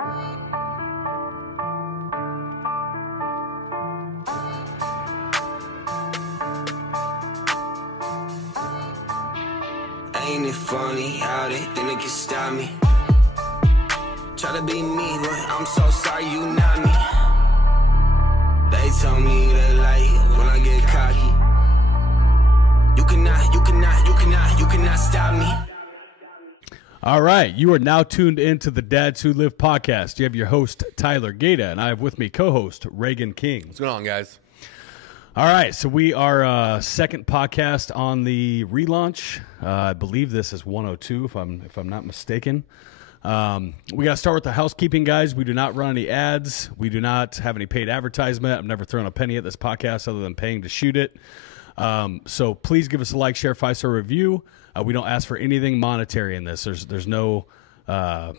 Ain't it funny how they think they can stop me? Try to be me, but I'm so sorry you not me. They told me they like it when I get cocky. You cannot stop me. All right, you are now tuned into the Dads Who Live podcast. You have your host, Tyler Gata, and I have with me co-host, Reagan King. What's going on, guys? All right, so we are second podcast on the relaunch. I believe this is 102, if I'm not mistaken. We got to start with the housekeeping, guys. We do not run any ads. We do not have any paid advertisement. I've never thrown a penny at this podcast other than paying to shoot it. So please give us a like, share, 5-star review. We don't ask for anything monetary in this. There's no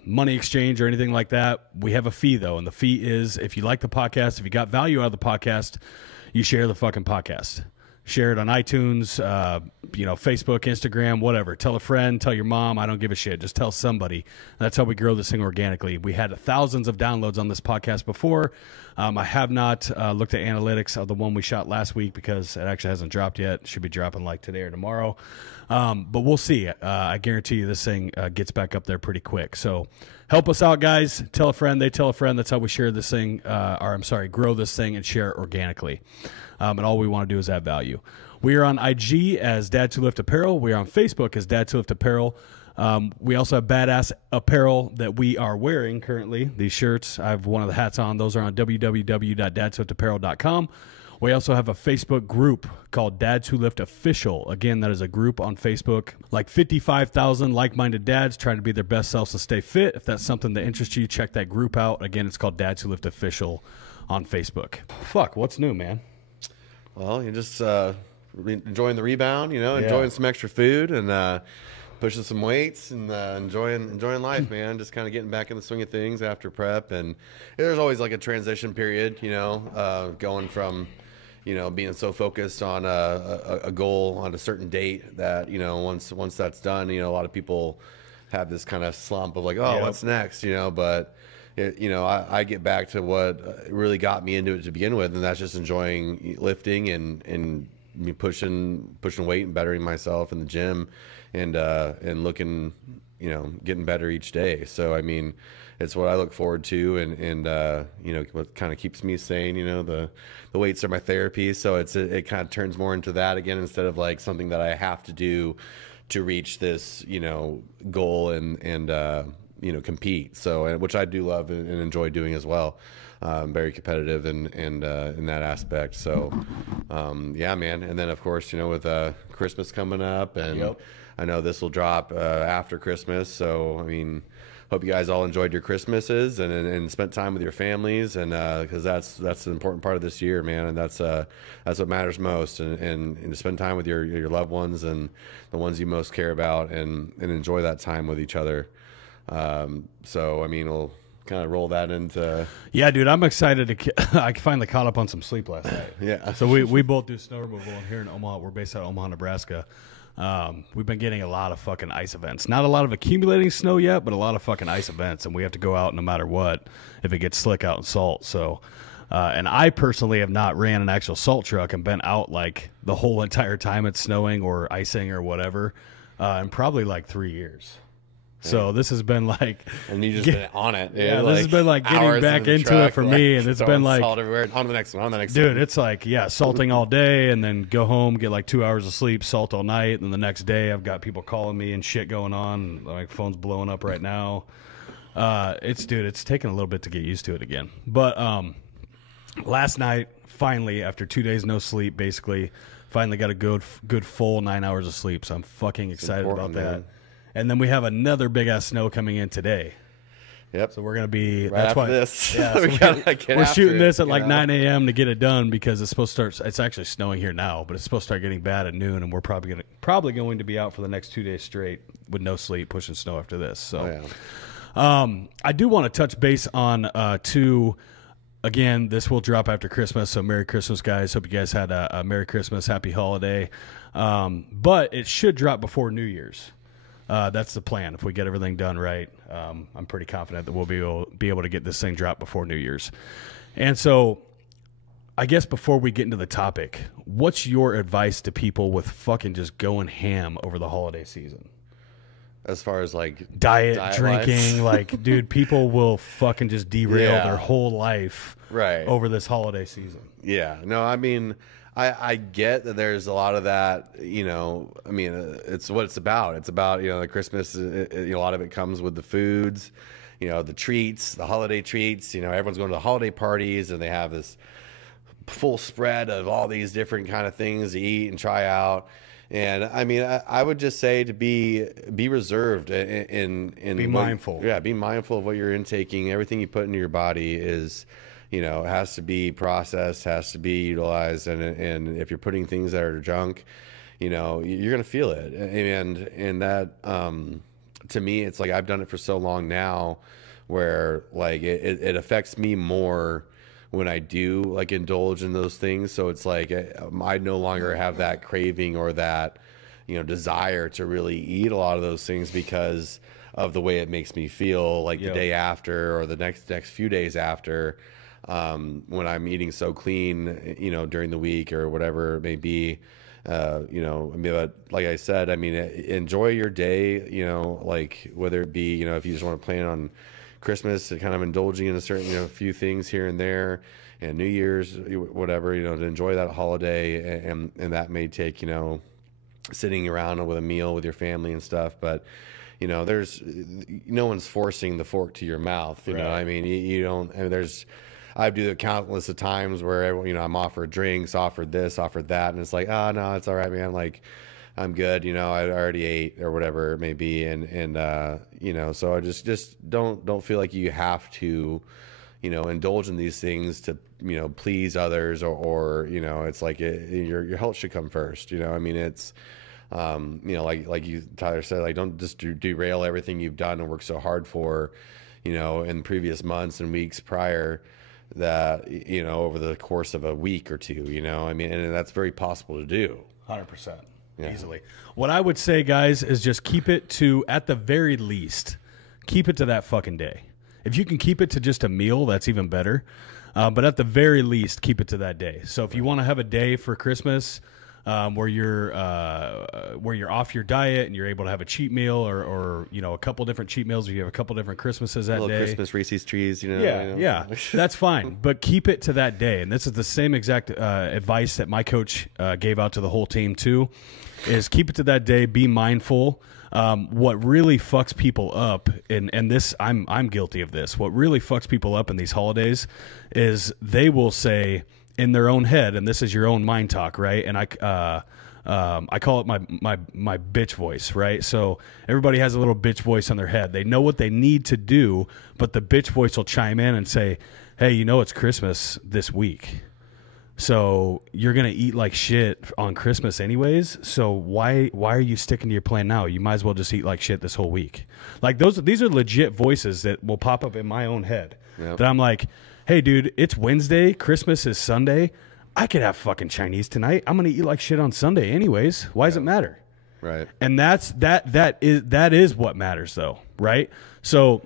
money exchange or anything like that. We have a fee, though, and the fee is if you like the podcast, if you got value out of the podcast, you share the fucking podcast. Share it on iTunes, Facebook, Instagram, whatever. Tell a friend, tell your mom. I don't give a shit. Just tell somebody. That's how we grow this thing organically. We had thousands of downloads on this podcast before. I have not looked at analytics of the one we shot last week because it actually hasn't dropped yet. It should be dropping like today or tomorrow. But we'll see. I guarantee you this thing gets back up there pretty quick. So help us out, guys. Tell a friend. They tell a friend. That's how we share this thing, grow this thing and share it organically. And all we want to do is add value. We are on IG as Dads Who Lift Apparel. We are on Facebook as Dads Who Lift Apparel. We also have badass apparel that we are wearing currently. These shirts, I have one of the hats on. Those are on www.dadswholiftapparel.com. We also have a Facebook group called Dads Who Lift Official. Again, that is a group on Facebook. Like 55,000 like-minded dads trying to be their best selves to stay fit. If that's something that interests you, check that group out. Again, it's called Dads Who Lift Official on Facebook. Fuck, what's new, man? Well, you're just enjoying the rebound, enjoying some extra food and pushing some weights and enjoying life, man. Just kind of getting back in the swing of things after prep. And there's always like a transition period, going from, being so focused on a goal on a certain date that, once that's done, a lot of people have this kind of slump of like, what's next, but I get back to what really got me into it to begin with, and that's just enjoying lifting and me pushing weight and bettering myself in the gym and looking, getting better each day. So, I mean, it's what I look forward to and what kind of keeps me sane, the weights are my therapy. So it kind of turns more into that again, instead of like something that I have to do to reach this, goal and compete. So, which I do love and enjoy doing as well. Very competitive and in that aspect. So, yeah, man. And then of course, with Christmas coming up, and I know this will drop after Christmas. So, I mean, hope you guys all enjoyed your Christmases and spent time with your families, and because that's an important part of this year, man. And that's what matters most, and to spend time with your loved ones and the ones you most care about, and enjoy that time with each other. So, I mean, we'll kind of roll that into... Yeah, dude, I'm excited I finally caught up on some sleep last night. Yeah. So we both do snow removal here in Omaha. We're based out of Omaha, Nebraska. We've been getting a lot of fucking ice events. Not a lot of accumulating snow yet, but a lot of fucking ice events, and we have to go out no matter what if it gets slick out in salt. So, and I personally have not ran an actual salt truck and been out like the whole entire time it's snowing or icing or whatever in probably like 3 years. So this has been like, and you just been on it. Yeah, like this has been like getting back into it for me, and it's been like salt everywhere. On to the next one. Dude, it's like salting all day, and then go home, get like 2 hours of sleep, salt all night, and then the next day I've got people calling me and shit going on. Like phone's blowing up right now. It's taking a little bit to get used to it again. But last night, finally, after 2 days no sleep, basically, finally got a good full 9 hours of sleep. So I'm fucking excited about that. Man. And then we have another big ass snow coming in today. Yep. So we're gonna be right after this. Yeah, so we're shooting this at like 9 a.m. to get it done because it's supposed to start. It's actually snowing here now, but it's supposed to start getting bad at noon, and we're probably going to be out for the next 2 days straight with no sleep, pushing snow after this. So, I do want to touch base on two. Again, this will drop after Christmas, so Merry Christmas, guys. Hope you guys had a Merry Christmas, Happy Holiday. But it should drop before New Year's. That's the plan if we get everything done right. I'm pretty confident that we'll be able to get this thing dropped before New Year's. And so I guess before we get into the topic, what's your advice to people with fucking just going ham over the holiday season? As far as like diet drinking, like, dude, people will fucking just derail their whole life over this holiday season. Yeah. No, I mean, I get that there's a lot of that, you know, I mean, it's what it's about. It's about, you know, the Christmas, a lot of it comes with the foods, you know, the treats, the holiday treats, you know, everyone's going to the holiday parties and they have this full spread of all these different kind of things to eat and try out. And I mean, I would just say to be reserved in be mindful. Yeah, be mindful of what you're intaking. Everything you put into your body is, you know, has to be processed, has to be utilized. And if you're putting things that are junk, you know, you're gonna feel it. And that to me, it's like I've done it for so long now, where like it affects me more when I do like indulge in those things. So it's like I no longer have that craving or that, you know, desire to really eat a lot of those things because of the way it makes me feel like the day after or the next few days after, when I'm eating so clean, you know, during the week or whatever it may be. You know, I mean, but like I said, I mean, enjoy your day, you know, like whether it be, you know, if you just want to plan on Christmas and kind of indulging in a certain, you know, few things here and there, and New Year's, whatever, you know, to enjoy that holiday. And that may take, you know, sitting around with a meal with your family and stuff. But, you know, no one's forcing the fork to your mouth, you know, I mean, you don't, I mean, I do the countless of times where everyone, you know, I'm offered drinks, offered this, offered that. And it's like, oh no, it's all right, man. Like, I'm good, you know, I already ate or whatever it may be. And you know, so I just don't feel like you have to, you know, indulge in these things to, you know, please others or you know, it's like your health should come first, you know. I mean, it's, you know, like you, Tyler said, like, don't just derail everything you've done and worked so hard for, you know, in previous months and weeks prior, that, you know, over the course of a week or two, you know. I mean, and that's very possible to do. 100%. Easily. What I would say, guys, is just keep it to, at the very least, keep it to that fucking day. If you can keep it to just a meal, that's even better. But at the very least, keep it to that day. So if you want to have a day for Christmas where you're off your diet and you're able to have a cheat meal or you know, a couple different cheat meals, or you have a couple different Christmases that day. Christmas Reese's trees, you know. Yeah, that's fine. But keep it to that day. And this is the same exact advice that my coach gave out to the whole team too, is keep it to that day, be mindful. What really fucks people up, and this, I'm guilty of this, what really fucks people up in these holidays is they will say in their own head, and this is your own mind talk, right? And I call it my bitch voice, right? So everybody has a little bitch voice in their head. They know what they need to do, but the bitch voice will chime in and say, hey, you know, it's Christmas this week, so you're gonna eat like shit on Christmas anyways. So why are you sticking to your plan now? You might as well just eat like shit this whole week. Like these are legit voices that will pop up in my own head. Yep. That I'm like, hey, dude, it's Wednesday. Christmas is Sunday. I could have fucking Chinese tonight. I'm gonna eat like shit on Sunday anyways. Why does it matter? Right. And that is what matters though, right? So,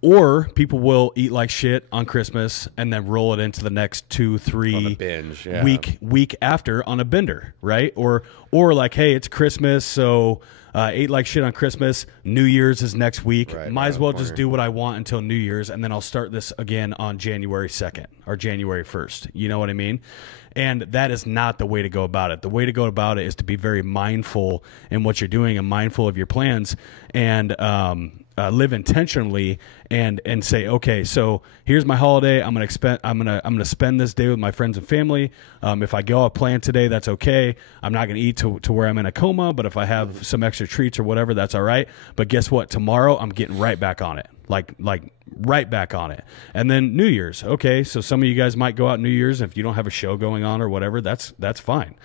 or people will eat like shit on Christmas and then roll it into the next 2-3 binge, week after on a bender, right? Or like, hey, it's Christmas, so ate like shit on Christmas. New Year's is next week. Might as well just do what I want until New Year's, and then I'll start this again on January 2nd or January 1st. You know what I mean? And that is not the way to go about it. The way to go about it is to be very mindful in what you're doing and mindful of your plans, and live intentionally and say, okay, so here's my holiday. I'm gonna spend this day with my friends and family. If I go off plan today, that's okay. I'm not gonna eat to where I'm in a coma, but if I have some extra treats or whatever, that's all right. But guess what? Tomorrow I'm getting right back on it. Like right back on it. And then New Year's. Okay, so some of you guys might go out New Year's. If you don't have a show going on or whatever, that's fine.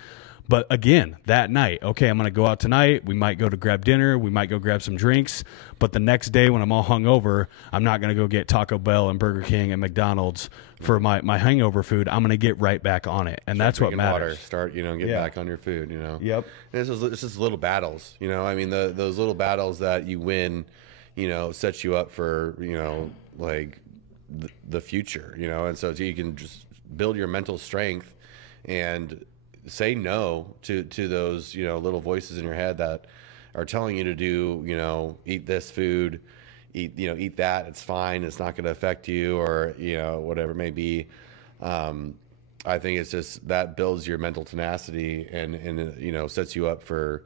But again, that night, okay, I'm going to go out tonight. We might go to grab dinner. We might go grab some drinks. But the next day when I'm all hungover, I'm not going to go get Taco Bell and Burger King and McDonald's for my hangover food. I'm going to get right back on it. And that's what matters. Start, get back on your food, Yep. And it's just little battles, I mean, those little battles that you win, you know, sets you up for, you know, like the future, you know. And so you can just build your mental strength and say no to those, you know, little voices in your head that are telling you to do, you know, eat this food, eat that, it's fine, it's not going to affect you, or, you know, whatever it may be. I think it's just that builds your mental tenacity and you know, sets you up for,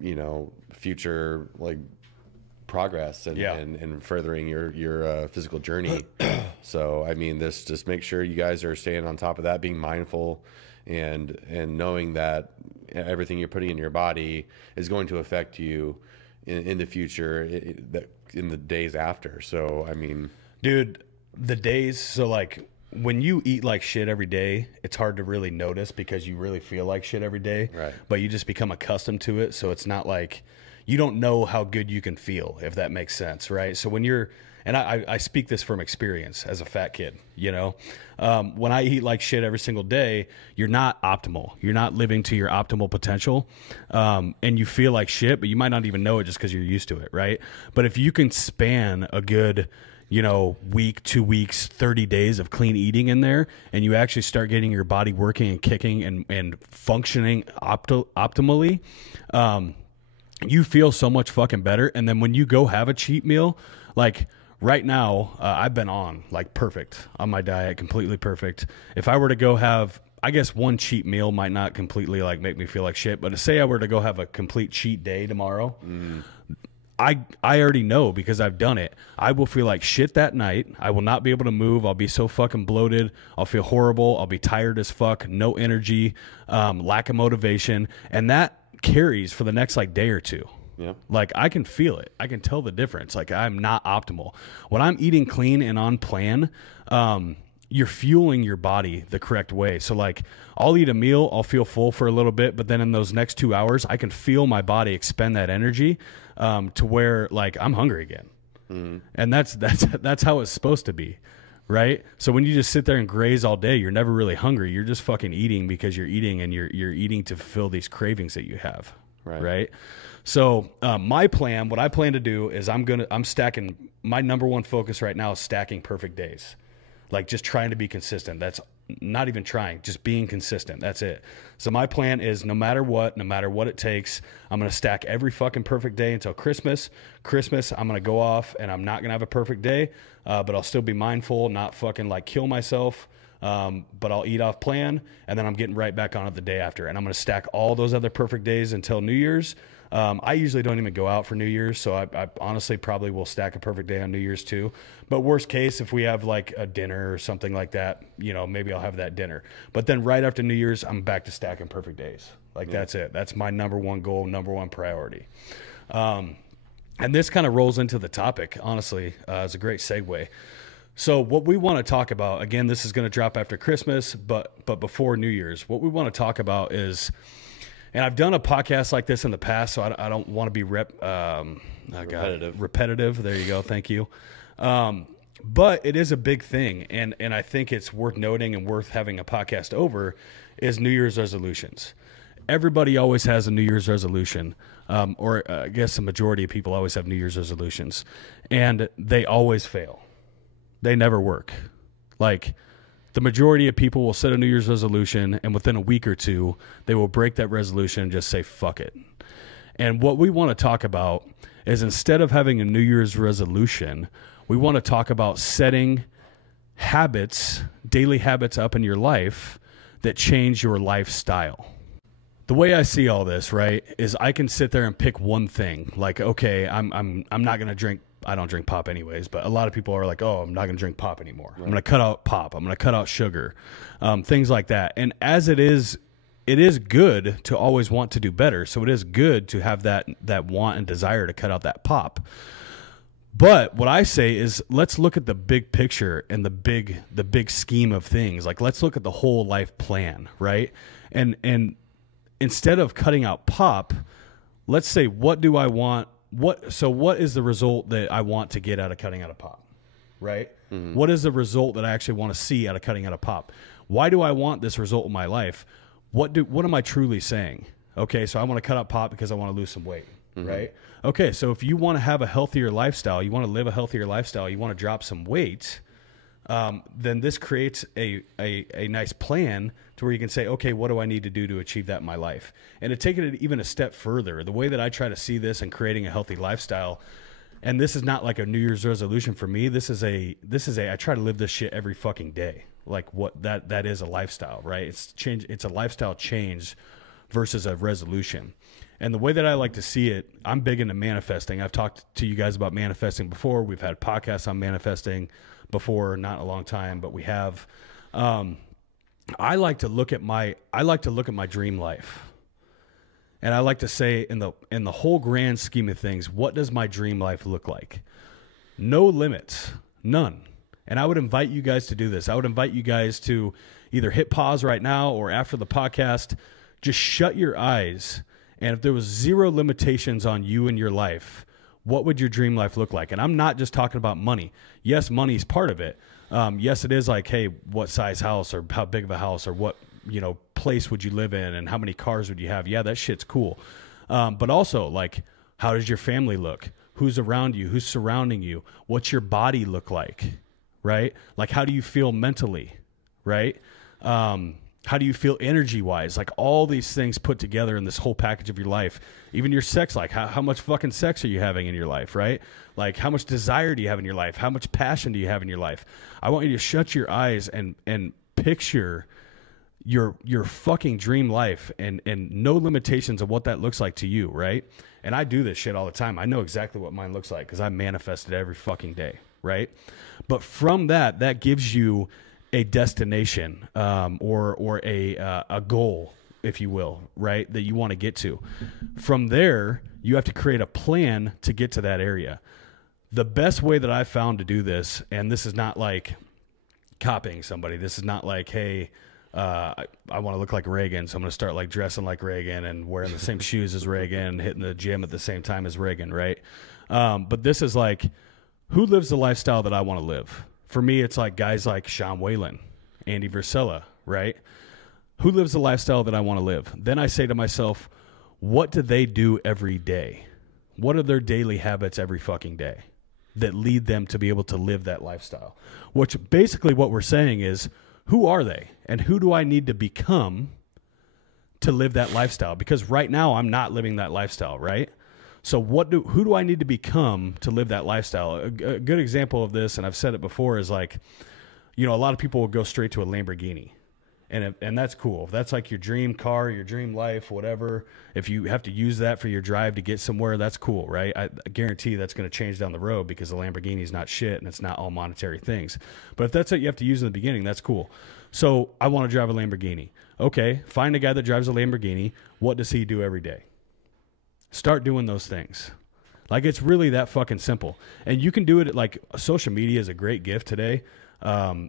you know, future like progress and furthering your physical journey. So, I mean, this just make sure you guys are staying on top of that, being mindful and knowing that everything you're putting in your body is going to affect you in the future, in the days after. So, I mean, dude, the days, so like when you eat like shit every day, it's hard to really notice because you really feel like shit every day. Right. But you just become accustomed to it. So it's not like you don't know how good you can feel, if that makes sense. Right. So when you're, and I speak this from experience as a fat kid, you know, when I eat like shit every single day, you're not optimal. You're not living to your optimal potential. And you feel like shit, but you might not even know it just because you're used to it. Right. But if you can span a good, you know, week, 2 weeks, 30 days of clean eating in there, and you actually start getting your body working and kicking and functioning optimally, you feel so much fucking better. And then when you go have a cheat meal, like right now, I've been on like perfect on my diet, completely perfect. If I were to go have, I guess one cheat meal might not completely like make me feel like shit, but to say I were to go have a complete cheat day tomorrow, I already know because I've done it. I will feel like shit that night. I will not be able to move. I'll be so fucking bloated. I'll feel horrible. I'll be tired as fuck. No energy, lack of motivation. And that carries for the next like day or two. Yeah. Like I can feel it. I can tell the difference. Like I'm not optimal. When I'm eating clean and on plan, you're fueling your body the correct way. So like I'll eat a meal, I'll feel full for a little bit, but then in those next 2 hours, I can feel my body expend that energy to where like I'm hungry again. And that's how it's supposed to be. Right. So when you just sit there and graze all day, you're never really hungry. You're just fucking eating because you're eating and you're eating to fulfill these cravings that you have. Right. So my plan, what I plan to do is I'm stacking. My number one focus right now is stacking perfect days. Like just trying to be consistent. That's not even trying, just being consistent. That's it. So my plan is no matter what it takes, I'm going to stack every fucking perfect day until Christmas. I'm going to go off and I'm not going to have a perfect day, but I'll still be mindful, not fucking like kill myself. But I'll eat off plan and then I'm getting right back on it the day after. And I'm going to stack all those other perfect days until New Year's. I usually don't even go out for New Year's, so I honestly probably will stack a perfect day on New Year's too. But worst case, if we have like a dinner or something like that, you know, maybe I'll have that dinner. But then right after New Year's, I'm back to stacking perfect days. Like that's it. That's my number one goal, number one priority. And this kind of rolls into the topic, honestly. It's a great segue. So what we want to talk about, again, this is going to drop after Christmas, but before New Year's, what we want to talk about is, and I've done a podcast like this in the past, so I don't want to be repetitive. There you go. Thank you. But it is a big thing, and I think it's worth noting and worth having a podcast over is New Year's resolutions. Everybody always has a New Year's resolution, or I guess the majority of people always have New Year's resolutions, and they always fail. They never work. Like the majority of people will set a New Year's resolution and within a week or two, they will break that resolution and just say, fuck it. And what we want to talk about is instead of having a New Year's resolution, we want to talk about setting habits, daily habits up in your life that change your lifestyle. The way I see all this, right, is I can sit there and pick one thing. Like, okay, I'm not going to drink. I don't drink pop anyways, but a lot of people are like, oh, I'm not going to drink pop anymore. Right. I'm going to cut out pop. I'm going to cut out sugar, things like that. And as it is good to always want to do better. So it is good to have that want and desire to cut out that pop. But what I say is let's look at the big picture and the big scheme of things. Like let's look at the whole life plan, right? And instead of cutting out pop, let's say, what do I want? What is the result that I want to get out of cutting out a pop, right? Mm-hmm. What is the result that I actually want to see out of cutting out a pop? Why do I want this result in my life? What am I truly saying? Okay, so I want to cut out pop because I want to lose some weight, right? Okay, so if you want to have a healthier lifestyle, you want to live a healthier lifestyle, you want to drop some weight, then this creates a nice plan to where you can say, okay, what do I need to do to achieve that in my life? And to take it even a step further, the way that I try to see this and creating a healthy lifestyle, and this is not like a New Year's resolution for me. This is I try to live this shit every fucking day. Like what that is a lifestyle, right? It's a lifestyle change versus a resolution. And the way that I like to see it, I'm big into manifesting. I've talked to you guys about manifesting before. We've had podcasts on manifesting before, not in a long time, but we have. I like to look at my dream life. And I like to say in the whole grand scheme of things, what does my dream life look like? No limits, none. And I would invite you guys to do this. I would invite you guys to either hit pause right now or after the podcast, just shut your eyes. And if there was zero limitations on you and your life, what would your dream life look like? And I'm not just talking about money. Yes, money is part of it. Yes, it is like, hey, what size house or how big of a house or what, place would you live in and how many cars would you have? Yeah, that shit's cool. But also, like, how does your family look? Who's around you? Who's surrounding you? What's your body look like? Right? Like, how do you feel mentally? Right? How do you feel energy-wise? Like, all these things put together in this whole package of your life. Even your sex life. How much fucking sex are you having in your life, right? Like, how much desire do you have in your life? How much passion do you have in your life? I want you to shut your eyes and picture your fucking dream life and no limitations of what that looks like to you, right? And I do this shit all the time. I know exactly what mine looks like because I manifest it every fucking day, right? But from that gives you a destination or a goal, if you will, right, that you want to get to. From there, you have to create a plan to get to that area. The best way that I've found to do this, and this is not like copying somebody. This is not like, hey, I want to look like Reagan, so I'm going to start like dressing like Reagan and wearing the same shoes as Reagan and hitting the gym at the same time as Reagan, right? But this is like, who lives the lifestyle that I want to live? For me, it's like guys like Sean Whalen, Andy Frisella, right? Who lives the lifestyle that I want to live? Then I say to myself, what do they do every day? What are their daily habits every fucking day that lead them to be able to live that lifestyle? Which basically what we're saying is, who are they? And who do I need to become to live that lifestyle? Because right now I'm not living that lifestyle, right? So who do I need to become to live that lifestyle? A good example of this, and I've said it before, is like, a lot of people will go straight to a Lamborghini. And that's cool. If that's like your dream car, your dream life, whatever, if you have to use that for your drive to get somewhere, that's cool, right? I guarantee that's going to change down the road because the Lamborghini is not shit and it's not all monetary things. But if that's what you have to use in the beginning, that's cool. So I want to drive a Lamborghini. Okay, find a guy that drives a Lamborghini. What does he do every day? Start doing those things. Like, it's really that fucking simple. And you can do it like social media is a great gift today.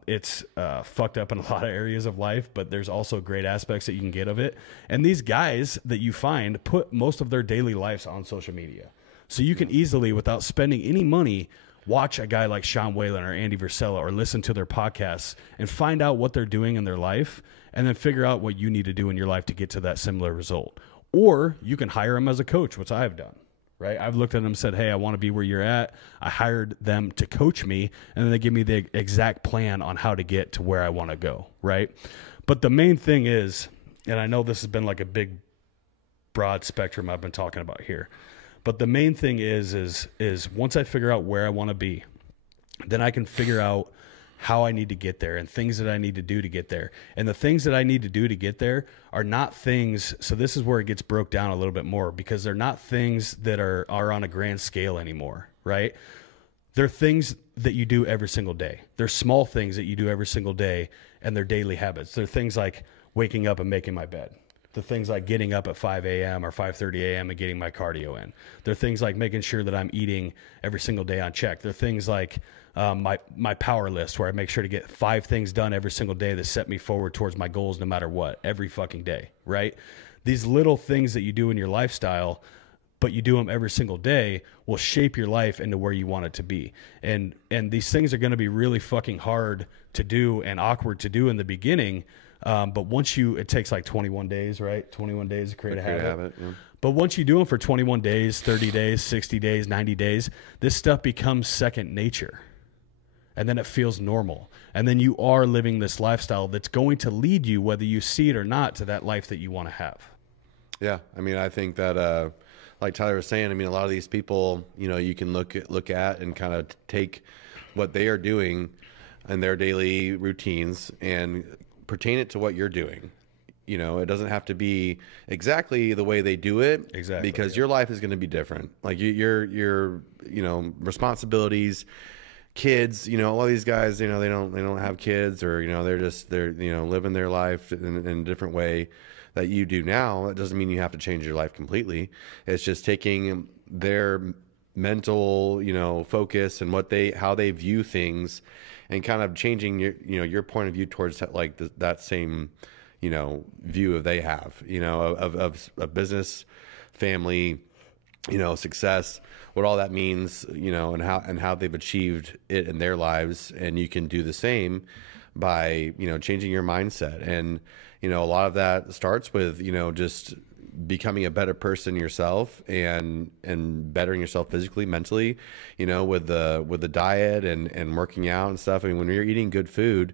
It's fucked up in a lot of areas of life, but there's also great aspects that you can get of it. And these guys that you find put most of their daily lives on social media. So you can easily, without spending any money, watch a guy like Sean Whalen or Andy Frisella or listen to their podcasts and find out what they're doing in their life and then figure out what you need to do in your life to get to that similar result. Or you can hire them as a coach, which I have done. Right? I've looked at them and said, hey, I want to be where you're at. I hired them to coach me, and then they give me the exact plan on how to get to where I want to go, right? But the main thing is, and I know this has been like a big, broad spectrum I've been talking about here, but the main thing is once I figure out where I want to be, then I can figure out how I need to get there and things that I need to do to get there. And the things that I need to do to get there are not things, so this is where it gets broke down a little bit more, because they're not things that are on a grand scale anymore, right? They're things that you do every single day. They're small things that you do every single day, and they're daily habits. They're things like waking up and making my bed. They're things like getting up at 5 a.m. or 5:30 a.m. and getting my cardio in. They're things like making sure that I'm eating every single day on check. They're things like my power list, where I make sure to get 5 things done every single day that set me forward towards my goals no matter what, every fucking day, right? These little things that you do in your lifestyle, but you do them every single day, will shape your life into where you want it to be. And these things are going to be really fucking hard to do and awkward to do in the beginning, But once it takes like 21 days, right? 21 days to create a habit. Yeah. But once you do them for 21 days, 30 days, 60 days, 90 days, this stuff becomes second nature. And then it feels normal. And then you are living this lifestyle that's going to lead you, whether you see it or not, to that life that you want to have. Yeah. I mean, I think that, like Tyler was saying, I mean, a lot of these people, you know, you can look at and kind of take what they are doing in their daily routines and pertain it to what you're doing. You know, it doesn't have to be exactly the way they do it. Exactly. Because your life is going to be different. Like your you know, responsibilities, kids, you know, a lot of these guys, you know, they don't have kids, or, you know, they're, you know, living their life in a different way that you do now. It doesn't mean you have to change your life completely. It's just taking their mental, you know, focus and how they view things, and kind of changing your point of view towards like that same, you know, view they have, you know, of a business, family, you know, success, what all that means, you know, and how they've achieved it in their lives. And you can do the same by, you know, changing your mindset. And, you know, a lot of that starts with, you know, just becoming a better person yourself, and bettering yourself physically, mentally, you know, with the diet and working out and stuff. I mean, when you're eating good food,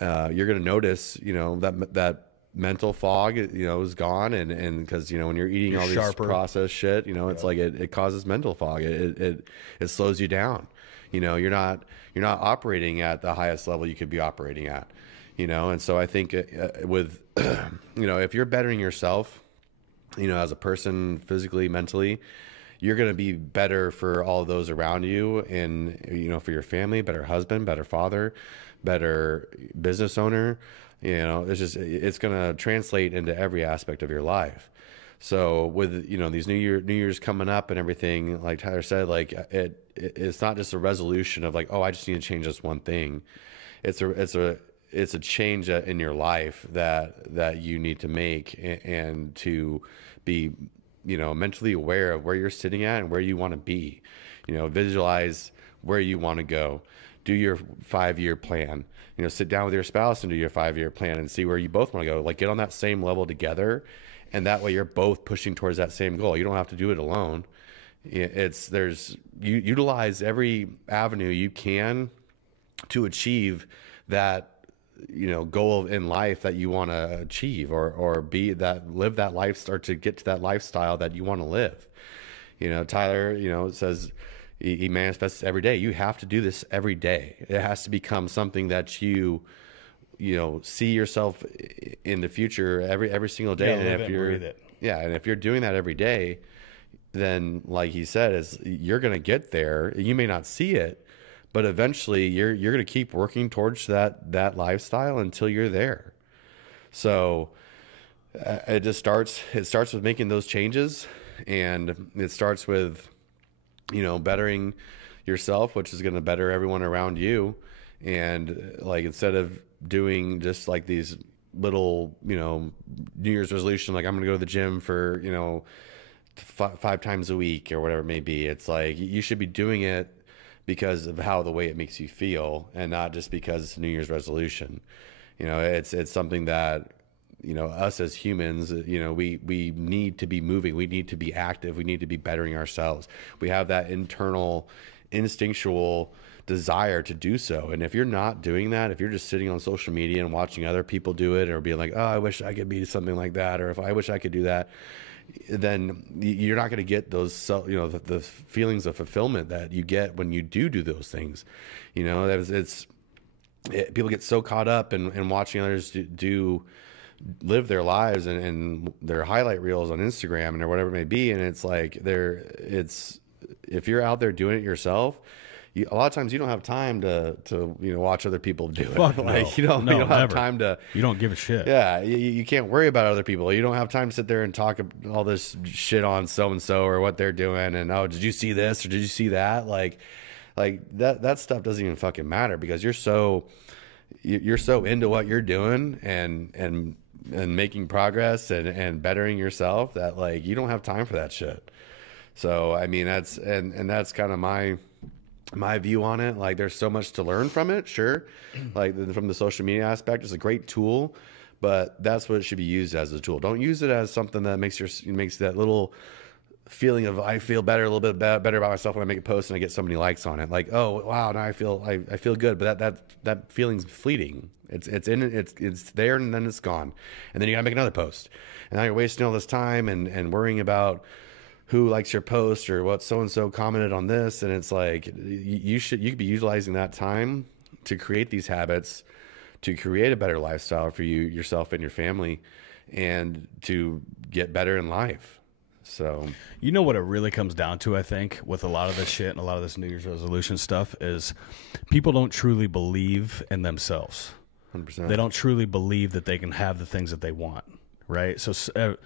you're going to notice, you know, that mental fog, you know, is gone. And cause, you know, when you're eating all these processed shit, you know, it's like, it causes mental fog. It slows you down. You know, you're not operating at the highest level you could be operating at, you know? And so I think with, you know, if you're bettering yourself, you know, as a person, physically, mentally, you're going to be better for all those around you, and, you know, for your family, better husband, better father, better business owner. You know, it's going to translate into every aspect of your life. So with, you know, these New Year's coming up and everything, like Tyler said, like it's not just a resolution of like, oh, I just need to change this one thing. It's a change in your life that you need to make, and to be, you know, mentally aware of where you're sitting at and where you want to be. You know, visualize where you want to go. Do your 5-year plan. You know, sit down with your spouse and do your 5-year plan and see where you both want to go. Like, get on that same level together, and that way you're both pushing towards that same goal. You don't have to do it alone. You utilize every avenue you can to achieve that, you know, goal in life that you want to achieve, or live that life, or to get to that lifestyle that you want to live. You know, Tyler, you know, says he manifests every day. You have to do this every day. It has to become something that you know, see yourself in the future every single day. And if you're doing that every day, then, like he said, you're going to get there. You may not see it, but eventually you're going to keep working towards that lifestyle until you're there. So it starts with making those changes, and it starts with, you know, bettering yourself, which is going to better everyone around you. And like, instead of doing just like these little, you know, New Year's resolution, like I'm going to go to the gym for, you know, 5 times a week or whatever it may be. It's like, you should be doing it because of the way it makes you feel, and not just because it's a New Year's resolution. You know, it's something that, you know, us as humans, you know, we need to be moving. We need to be active. We need to be bettering ourselves. We have that internal instinctual desire to do so. And if you're not doing that, if you're just sitting on social media and watching other people do it, or being like, oh, I wish I could be something like that, or if I wish I could do that, then you're not going to get those, you know, the feelings of fulfillment that you get when you do those things. You know, people get so caught up in watching others live their lives and their highlight reels on Instagram and or whatever it may be. And it's like, if you're out there doing it yourself, a lot of times you don't have time to you know, watch other people do it. Fuck like, no. you don't have time to. You don't give a shit. Yeah, you can't worry about other people. You don't have time to sit there and talk all this shit on so and so or what they're doing, and oh, did you see this or did you see that? Like that stuff doesn't even fucking matter, because you're so into what you're doing and making progress and bettering yourself that, like, you don't have time for that shit. So I mean, that's kind of my view on it. Like, there's so much to learn from it, sure, like from the social media aspect. It's a great tool, but that's what it should be used as a tool. Don't use it as something that makes that little feeling of I feel better, a little bit better about myself when I make a post and I get so many likes on it. Like, oh wow, now I feel good, but that feeling's fleeting. It's there and then it's gone, and then you gotta make another post, and now you're wasting all this time and worrying about who likes your post or what so and so commented on this, and it's like you could be utilizing that time to create these habits, to create a better lifestyle for yourself and your family, and to get better in life. So, you know what it really comes down to, I think, with a lot of this shit and a lot of this New Year's resolution stuff is people don't truly believe in themselves. 100%. They don't truly believe that they can have the things that they want, right? So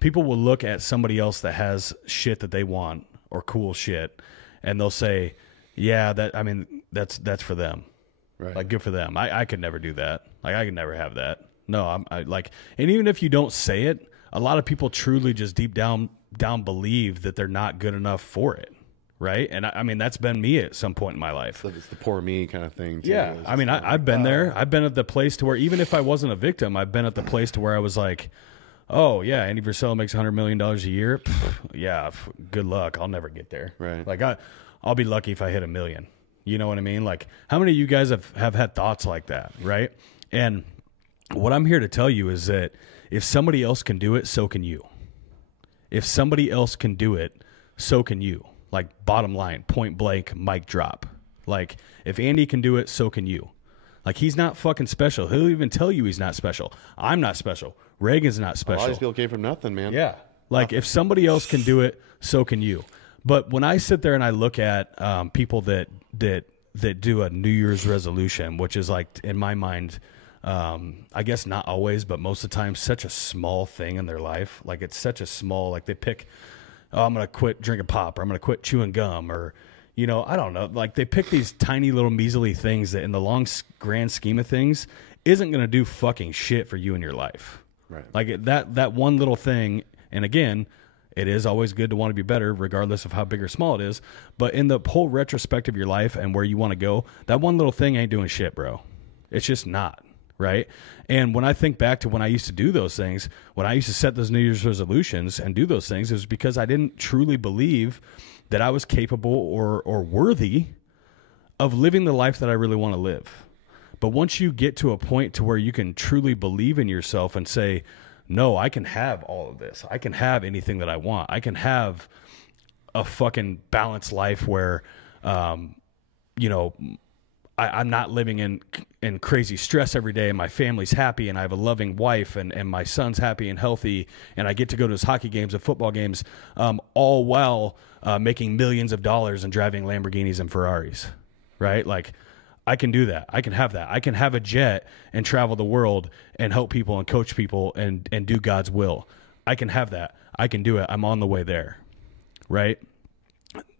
people will look at somebody else that has shit that they want or cool shit, and they'll say, yeah, that's for them. Right. Like, good for them. I could never do that. Like, I could never have that. No, and even if you don't say it, a lot of people truly just deep down believe that they're not good enough for it, right? And I mean, that's been me at some point in my life. So it's the poor me kind of thing, too. Yeah, I mean, I've been there. I've been at the place to where even if I wasn't a victim, I've been at the place to where I was like, oh, yeah, Andy Frisella makes $100 million a year. Yeah, good luck. I'll never get there. Right. Like, I'll be lucky if I hit $1 million. You know what I mean? Like, how many of you guys have had thoughts like that, right? And what I'm here to tell you is that if somebody else can do it, so can you. If somebody else can do it, so can you. Like, bottom line, point blank, mic drop. Like, if Andy can do it, so can you. Like, he's not fucking special. He'll even tell you he's not special. I'm not special. Reagan's not special. A lot of these people came from nothing, man. Yeah. Like, if somebody else can do it, so can you. But when I sit there and I look at people that do a New Year's resolution, which is like, in my mind, I guess not always, but most of the time, such a small thing in their life. Like, it's such a small, like, they pick, oh, I'm going to quit drinking pop, or I'm going to quit chewing gum, or, you know, I don't know. Like, they pick these tiny little measly things that in the long grand scheme of things isn't going to do fucking shit for you in your life. Right. Like, that one little thing, and again, it is always good to want to be better, regardless of how big or small it is. But in the whole retrospect of your life and where you want to go, that one little thing ain't doing shit, bro. It's just not, right? And when I think back to when I used to do those things, when I used to set those New Year's resolutions and do those things, it was because I didn't truly believe that I was capable or worthy of living the life that I really want to live. But once you get to a point to where you can truly believe in yourself and say, no, I can have all of this. I can have anything that I want. I can have a fucking balanced life where, you know, I'm not living in crazy stress every day, and my family's happy, and I have a loving wife, and my son's happy and healthy, and I get to go to his hockey games and football games, all while making millions of dollars and driving Lamborghinis and Ferraris, right? Like, I can do that. I can have that. I can have a jet and travel the world and help people and coach people and do God's will. I can have that. I can do it. I'm on the way there, right?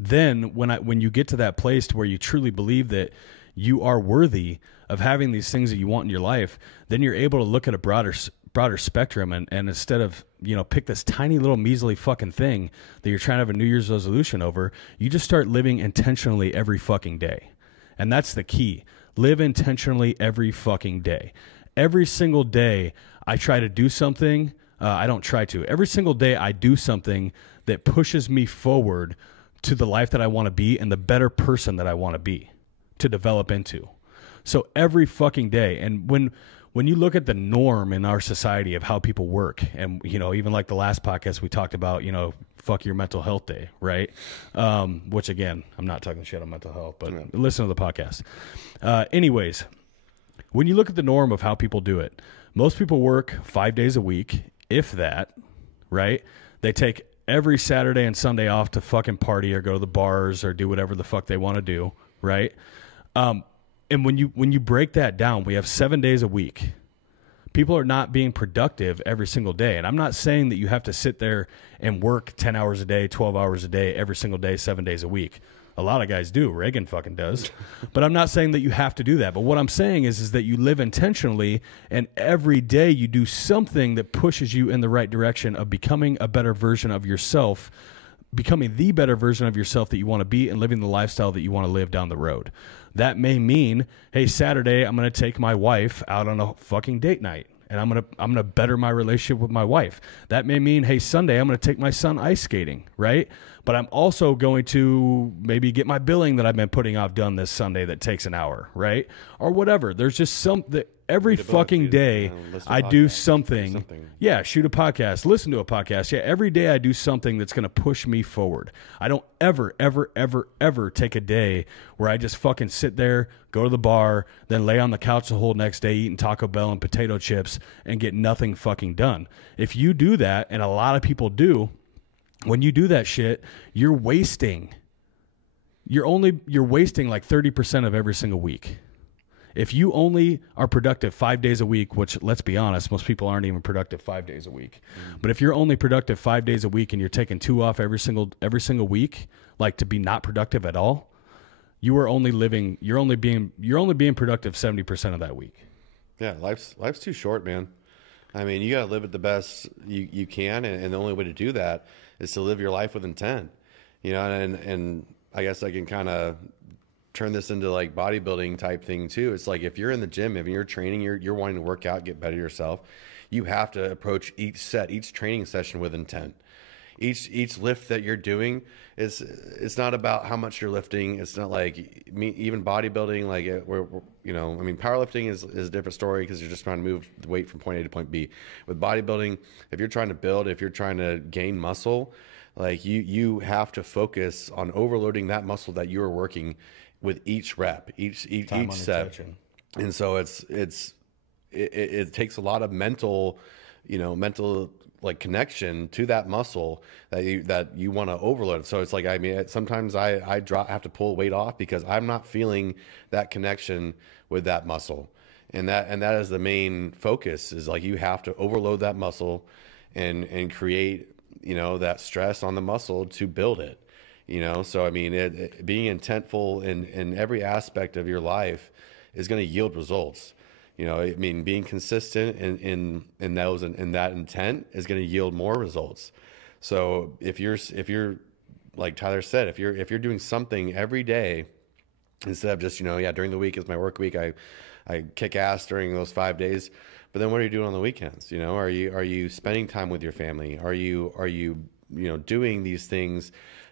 Then when you get to that place to where you truly believe that you are worthy of having these things that you want in your life, then you're able to look at a broader spectrum and instead of, you know, pick this tiny little measly fucking thing that you're trying to have a New Year's resolution over, you just start living intentionally every fucking day. And that's the key. Live intentionally every fucking day. Every single day I try to do something. I don't try to. Every single day I do something that pushes me forward to the life that I want to be and the better person that I want to be, to develop into. So every fucking day. And when you look at the norm in our society of how people work, and, you know, even like the last podcast we talked about, you know, fuck your mental health day, right? Which, again, I'm not talking shit on mental health, but listen to the podcast. Anyways, when you look at the norm of how people do it, most people work 5 days a week, if that, right? They take every Saturday and Sunday off to fucking party or go to the bars or do whatever the fuck they want to do, right? And when you break that down, we have 7 days a week. People are not being productive every single day. And I'm not saying that you have to sit there and work 10 hours a day, 12 hours a day, every single day, 7 days a week. A lot of guys do. Reagan fucking does. But I'm not saying that you have to do that. But what I'm saying is that you live intentionally, and every day you do something that pushes you in the right direction of becoming a better version of yourself, becoming the better version of yourself that you want to be, and living the lifestyle that you want to live down the road. That may mean, hey, Saturday, I'm going to take my wife out on a fucking date night. and I'm gonna better my relationship with my wife. That may mean, hey, Sunday I'm gonna take my son ice skating, right? But I'm also going to maybe get my billing that I've been putting off done this Sunday that takes an hour, right? Or whatever. There's just every fucking day I do something. Yeah, shoot a podcast, listen to a podcast. Yeah, every day I do something that's going to push me forward. I don't ever, ever, ever, ever take a day where I just fucking sit there, go to the bar, then lay on the couch the whole next day eating Taco Bell and potato chips and get nothing fucking done. If you do that, and a lot of people do, when you do that shit, you're wasting. You're wasting like 30% of every single week. If you only are productive 5 days a week, which, let's be honest, most people aren't even productive 5 days a week. But if you're only productive 5 days a week and you're taking 2 off every single week, like to be not productive at all, you're only being productive 70% of that week. Yeah, life's too short, man. I mean, you got to live it the best you can, and the only way to do that is to live your life with intent. You know, and I guess I can kind of turn this into like bodybuilding type thing too. It's like if you're in the gym, if you're training, you're wanting to work out, get better yourself, you have to approach each training session with intent. Each lift that you're doing it's not about how much you're lifting. It's not like even bodybuilding, like I mean, powerlifting is a different story because you're just trying to move the weight from point A to point B. With bodybuilding, if you're trying to build, if you're trying to gain muscle, like you have to focus on overloading that muscle that you're working with each rep, each set. And so it takes a lot of mental like connection to that muscle that you want to overload. So it's like, I mean, sometimes I have to pull weight off because I'm not feeling that connection with that muscle. And that is the main focus, is like you have to overload that muscle and create, that stress on the muscle to build it. So I mean, being intentful in every aspect of your life is going to yield results. I mean, being consistent in that intent is going to yield more results. So if you're like Tyler said, if you're doing something every day instead of just during the week is my work week, I kick ass during those 5 days, but then what are you doing on the weekends? Are you spending time with your family? Are you doing these things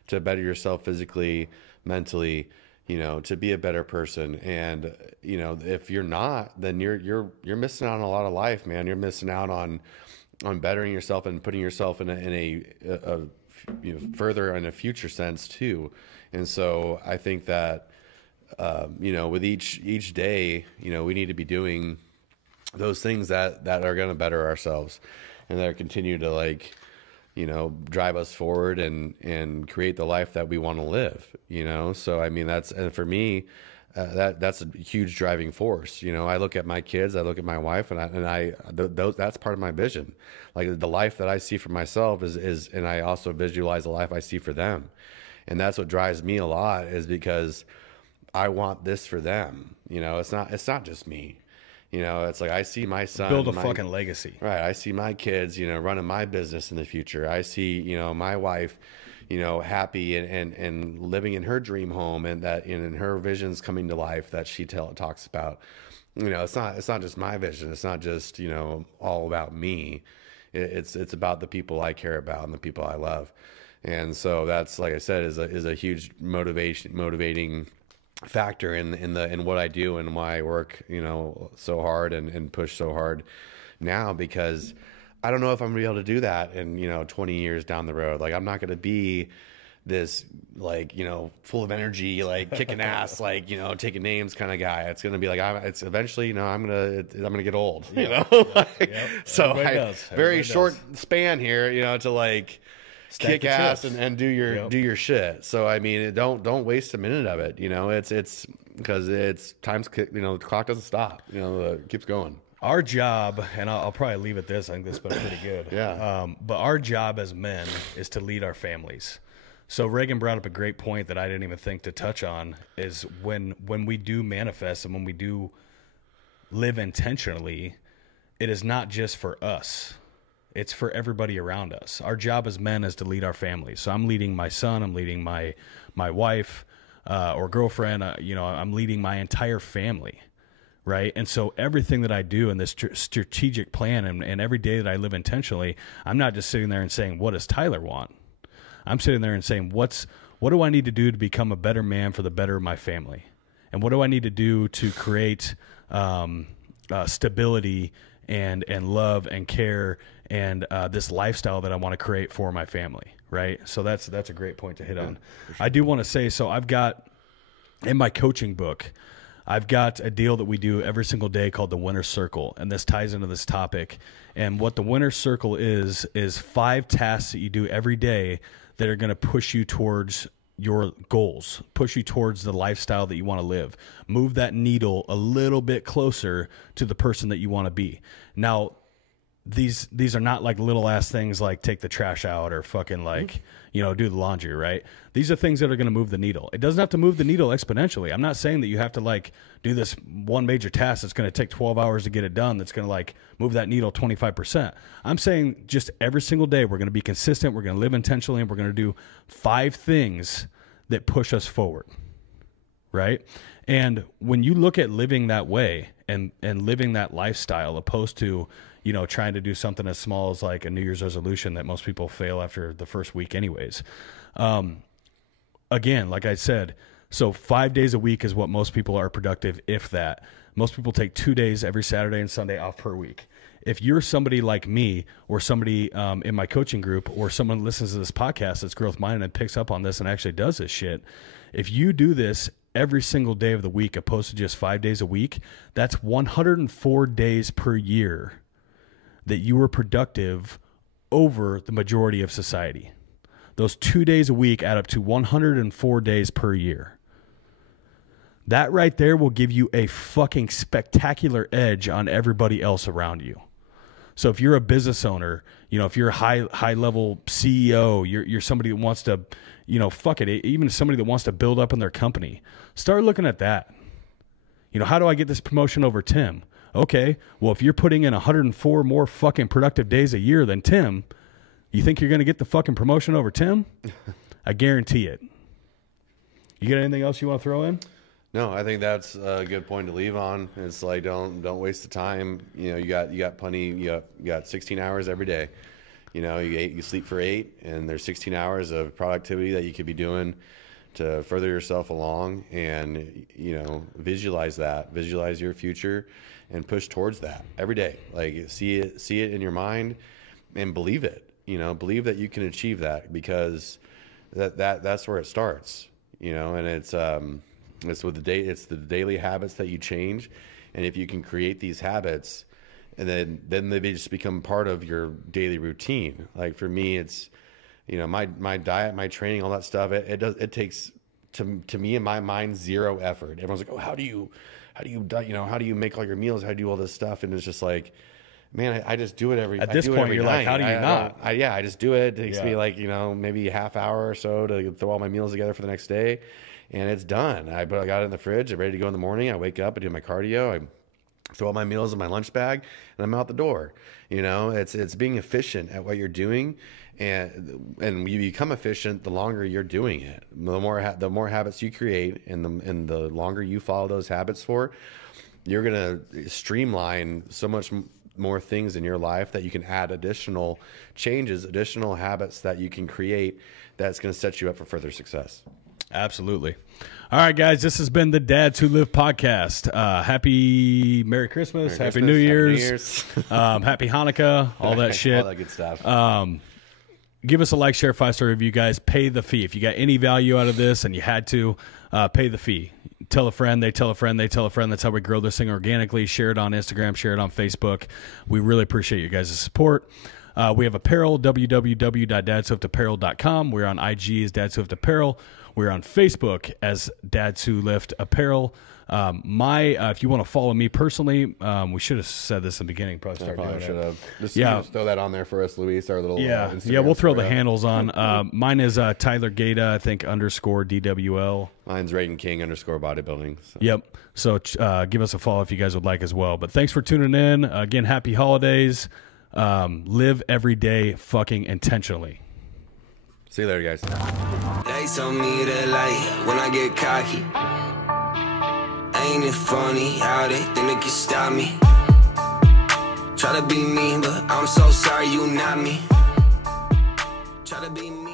to better yourself physically, mentally, to be a better person? And if you're not, then you're missing out on a lot of life, man. You're missing out on bettering yourself and putting yourself in a further in a future sense too. And so I think that with each day, we need to be doing those things that are going to better ourselves and that continue to drive us forward and create the life that we want to live, So, I mean, and for me, that's a huge driving force. I look at my kids, I look at my wife, and that's part of my vision. Like the life that I see for myself and I also visualize the life I see for them. And that's what drives me a lot, is because I want this for them. It's not just me. It's like I see my son build a fucking legacy. Right. I see my kids, running my business in the future. I see, my wife, happy and living in her dream home, and that in her visions coming to life that she talks about. It's not just my vision. It's not just, all about me. It's about the people I care about and the people I love. And so that's, like I said, is a huge motivating factor in what I do and why I work, so hard and push so hard now, because I don't know if I'm gonna be able to do that in, 20 years down the road. Like, I'm not gonna be this, full of energy, kicking ass, taking names kind of guy. It's gonna be like, it's eventually, I'm gonna get old, So very short span here, to kick ass and do your shit. So I mean, don't waste a minute of it. It's because it's time's, the clock doesn't stop. It keeps going. Our job, and I'll probably leave it this. I think this has been pretty good. Yeah. But our job as men is to lead our families. So Reagan brought up a great point that I didn't even think to touch on, is when we do manifest and when we do live intentionally, it is not just for us. It's for everybody around us. Our job as men is to lead our families. So I'm leading my son. I'm leading my wife or girlfriend. I'm leading my entire family, right? And so everything that I do in this strategic plan and every day that I live intentionally, I'm not just sitting there and saying, what does Tyler want? I'm sitting there and saying, what do I need to do to become a better man for the better of my family? And what do I need to do to create stability and love and care and this lifestyle that I want to create for my family, right? So that's a great point to hit on. Sure. I do want to say, so I've got, in my coaching book, I've got a deal that we do every single day called the Winner's Circle, and this ties into this topic. And what the Winner's Circle is 5 tasks that you do every day that are going to push you towards your goals, push you towards the lifestyle that you want to live, move that needle a little bit closer to the person that you want to be. Now, these are not like little ass things like take the trash out or fucking like, you know, do the laundry, right? These are things that are going to move the needle. It doesn't have to move the needle exponentially. I'm not saying that you have to like do this one major task that's going to take 12 hours to get it done that's going to like move that needle 25%. I'm saying just every single day we're going to be consistent, we're going to live intentionally, and we're going to do 5 things that push us forward, right? And when you look at living that way and living that lifestyle opposed to, you know, trying to do something as small as like a New Year's resolution that most people fail after the first week anyways. Again, like I said, so 5 days a week is what most people are productive, if that. Most people take 2 days every Saturday and Sunday off per week. If you're somebody like me or somebody in my coaching group or someone listens to this podcast that's growth minded and picks up on this and actually does this shit, if you do this every single day of the week opposed to just 5 days a week, that's 104 days per year that you were productive over the majority of society. Those 2 days a week add up to 104 days per year. That right there will give you a fucking spectacular edge on everybody else around you. So if you're a business owner, you know, if you're a high level CEO, you're somebody that wants to, you know, fuck it, even somebody that wants to build up in their company, start looking at that. You know, how do I get this promotion over Tim? Okay, well, if you're putting in 104 more fucking productive days a year than Tim, you think you're going to get the fucking promotion over Tim? I guarantee it. You got anything else you want to throw in? No, I think that's a good point to leave on. It's like don't waste the time. You know, you got plenty. You got 16 hours every day. You know, you sleep for 8, and there's 16 hours of productivity that you could be doing to further yourself along. And you know, visualize your future, and push towards that every day. Like see it in your mind, and believe it. You know, believe that you can achieve that, because that's where it starts. You know, and it's with the daily habits that you change, and if you can create these habits, and then they just become part of your daily routine. Like for me, it's, you know, my diet, my training, all that stuff. It takes to me in my mind 0 effort. Everyone's like, oh, how do you make all your meals? How do you do all this stuff? And it's just like, man, I just do it every. At this point, you're like, how do you not? I just do it. It takes me like, you know, maybe a half hour or so to throw all my meals together for the next day. And it's done. I got it in the fridge. I'm ready to go in the morning. I wake up, I do my cardio. I throw all my meals in my lunch bag, and I'm out the door. You know, it's being efficient at what you're doing, and you become efficient the longer you're doing it. The more habits you create, and the longer you follow those habits for, you're gonna streamline so much more things in your life that you can add additional changes, additional habits that you can create that's going to set you up for further success. Absolutely. All right, guys, this has been the Dads Who Live podcast. Happy Merry Christmas, Happy New Year's, Happy Hanukkah, all that shit. All that good stuff. Give us a like, share, 5-star review, guys. Pay the fee. If you got any value out of this and you had to, pay the fee. Tell a friend, they tell a friend, they tell a friend. That's how we grow this thing organically. Share it on Instagram, share it on Facebook. We really appreciate you guys' support. We have apparel, www.dadswholiftapparel.com. We're on IG as Dads Who Lift Apparel. We're on Facebook as Dads Who Lift Apparel. If you want to follow me personally, we should have said this in the beginning. Probably should have. Just throw that on there for us, Luis. Our little Instagram we'll throw the handles on. Mine is Tyler Gata, I think _DWL. Mine's Rayton King _bodybuilding. So. Yep. So give us a follow if you guys would like as well. But thanks for tuning in. Again, happy holidays. Live every day fucking intentionally. See you later, guys. They told me that like when I get cocky, Ain't it funny how they think they can stop me? Try to be me, but I'm so sorry you not me. Try to be me.